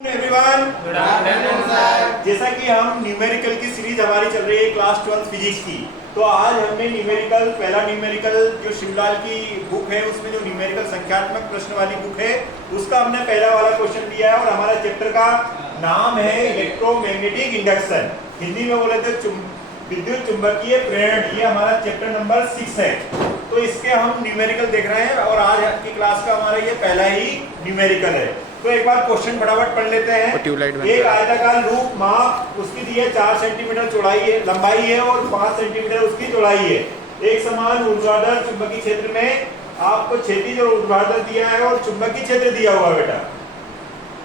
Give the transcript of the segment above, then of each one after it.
Everyone, good afternoon sir. जैसा कि हम न्यूमेरिकल की सीरीज हमारी चल रही है क्लास 12 फिजिक्स की, तो आज हमने न्यूमेरिकल पहला न्यूमेरिकल जो शिवलाल की बुक है उसमें जो न्यूमेरिकल संख्यात्मक प्रश्न वाली बुक है उसका हमने पहला वाला क्वेश्चन दिया है और हमारा चैप्टर का नाम है इलेक्ट्रोमैग्नेटिक इंडक्शन। हिंदी में बोले तो विद्युत चुंबकीय प्रेरण। ये हमारा चैप्टर नंबर 6 है। तो इसके हम न्यूमेरिकल देख रहे हैं और आज की क्लास का हमारा ये पहला ही न्यूमेरिकल है। तो एक बार क्वेश्चन फटाफट पढ़ लेते हैं। एक आयताकार लूप माप उसकी दी है 4 सेंटीमीटर चौड़ाई है, लंबाई है और 5 सेंटीमीटर उसकी चौड़ाई है। एक समान ऊर्ध्वाधर चुंबकीय क्षेत्र में आपको क्षैतिज और ऊर्ध्वाधर दिया है और चुंबकीय क्षेत्र दिया हुआ बेटा।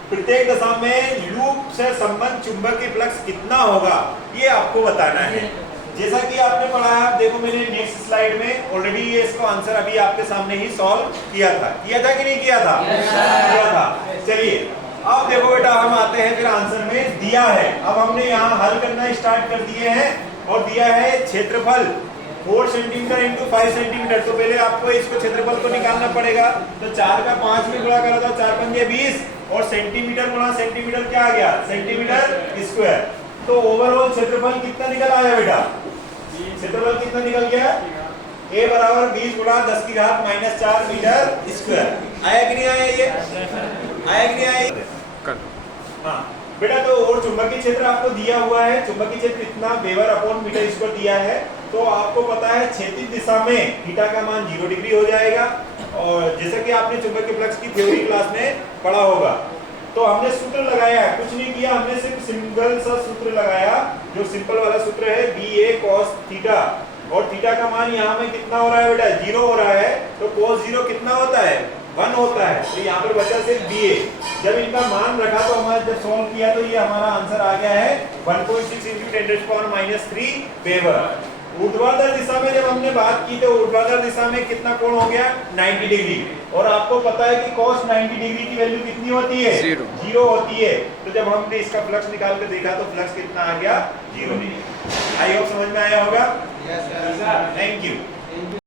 प्रत्येक दशा में लूप से संबंध चुंबकीय फ्लक्स कितना होगा ये आपको बताना है। जैसा कि आपने पढ़ा है, आप देखो मैंने नेक्स्ट स्लाइड में ऑलरेडी ये इसको आंसर अभी आपके सामने ही सॉल्व किया था कि नहीं किया था? किया था। चलिए अब देखो बेटा, हम आते हैं फिर आंसर में दिया है। अब हमने यहाँ हल करना स्टार्ट कर दिए हैं और दिया है क्षेत्रफल 4 सेंटीमीटर इंटू 5 सेंटीमीटर। तो पहले आपको इसको क्षेत्रफल को निकालना पड़ेगा। तो 4 का 5 में गुणा करा था, 4 पंजे 20 और सेंटीमीटर गुणा सेंटीमीटर क्या आ गया? Centimetre square. तो ओवरऑल क्षेत्रफल कितना निकल आया बेटा? क्षेत्रफल कितना निकल गया? A बराबर 20 गुणा 10 की घात -4 मीटर स्क्वायर। आया कि नहीं आया? ये आया कि नहीं आया? हाँ बेटा, तो और चुंबकीय क्षेत्र आपको दिया हुआ है। चुंबकीय क्षेत्र इतना वेबर अपॉन मीटर स्क्वायर दिया है। तो आपको पता है क्षैतिज दिशा में थीटा का मान 0 डिग्री हो जाएगा। और जैसा कि आपने चुंबकीय फ्लक्स की थ्योरी क्लास में पढ़ा होगा, तो हमने सूत्र लगाया है, कुछ नहीं किया, हमने सिर्फ सिंगल सा सूत्र लगाया जो सिंपल वाला सूत्र है BA cos थीटा। और थीटा का मान यहाँ में कितना हो रहा है बेटा? 0 हो रहा है। तो cos 0 कितना होता है? 1 होता है। तो यहाँ पर बचा सिर्फ BA। जब इनका मान रखा तो हमारे जब सॉल्व किया तो ये हमारा आंसर आ गया है 1.6 × 10⁻³ वेबर। ऊर्ध्वाधर दिशा में जब हमने बात की तो ऊर्ध्वाधर दिशा में कितना कोण हो गया? 90 डिग्री। और आपको पता है कि cos 90 डिग्री की वैल्यू कितनी होती है? 0 होती है। तो जब हमने इसका फ्लक्स निकाल कर देखा तो फ्लक्स कितना आ गया? 0 डिग्री। आई होप समझ में आया होगा। Thank you.